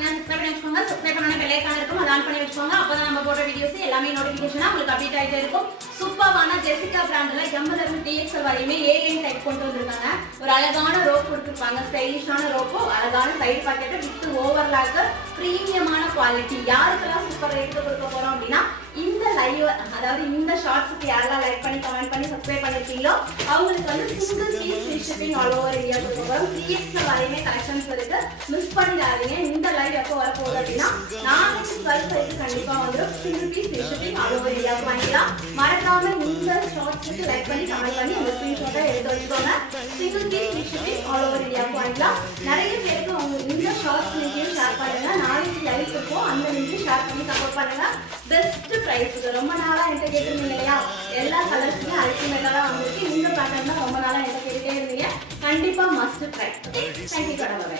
பாத்தீங்கன்னா சப்ஸ்கிரைப் பண்ணி வச்சுக்கோங்க. சப்ஸ்கிரைப் பண்ணா பெல் ஐகான் இருக்கும், அத ஆன் பண்ணி வச்சுக்கோங்க. அப்பதான் நம்ம போடுற வீடியோஸ் எல்லாமே நோட்டிபிகேஷனா உங்களுக்கு அப்டேட் ஆயிட்டே இருக்கும். சூப்பரான ஜெசிகா பிராண்ட்ல எம்ல இருந்து டிஎக்ஸ்எல் வரையுமே ஏலைன் டைப் கொண்டு வந்திருக்காங்க. ஒரு அழகான ரோப் கொடுத்திருப்பாங்க, ஸ்டைலிஷான ரோப், அழகான சைடு பாக்கெட் வித் ஓவர்லாக், பிரீமியமான குவாலிட்டி. யாருக்கெல்லாம் சூப்பர் ரேட்டுக்கு கொடுக்க போறோம் அப்படின்னா இந்த லைவ் அதாவது இந்த ஷார்ட்ஸ்க்கு யாரெல்லாம் லைக் பண்ணி கமெண்ட் பண்ணி சப்ஸ்கிரைப் பண்ணிருக்கீங்களோ அவங்களுக்கு வந்து single piece free shipping all over India கொடுக்க போறோம். 3x வரையுமே கலெக்ஷன்ஸ் இருக்கு, மிஸ் பண்ணிடாதீங்க. இந்த லைவ் எப்போ வரப்போகுது அப்படின்னா நாளைக்கு 12 வரைக்கும் கண்டிப்பா வந்துடும். Single piece free shipping all over India வாங்கிக்கலாம். மறக்காம இந்த ஷார்ட்ஸ்க்கு லைக் பண்ணி கமெண்ட் பண்ணி அந்த ஸ்கிரீன்ஷாட்டை எடுத்து வச்சுக்கோங்க. Single piece free shipping all over India வாங்கிக்கலாம். நிறைய பேருக்கு அவங்க இந்த ஷார்ட்ஸ் லிங்கையும் ஷேர் பண்ணுங்க. நாளைக்கு லைவ் இருக்கும், அந்த லிங்கையும் ஷேர் பண்ணி சப்போர்ட் பண்ணுங்க. பெஸ்ட் பிரைஸுக்கு ரொம்ப நாளா என்கிட்ட கேட்டிருந்தீங்க இல்லையா, எல்லா கலர்ஸுமே அல்டிமேட்டா தான் வந்திருக்கு. இந்த பேட்டர்ன் தான் ரொம்ப நாளா என்கிட்ட கேட்டுட்டே இருந்தீங்க. கண்டிப்பா மஸ்ட் ட்ரை. தேங்க்யூ கடவுளே.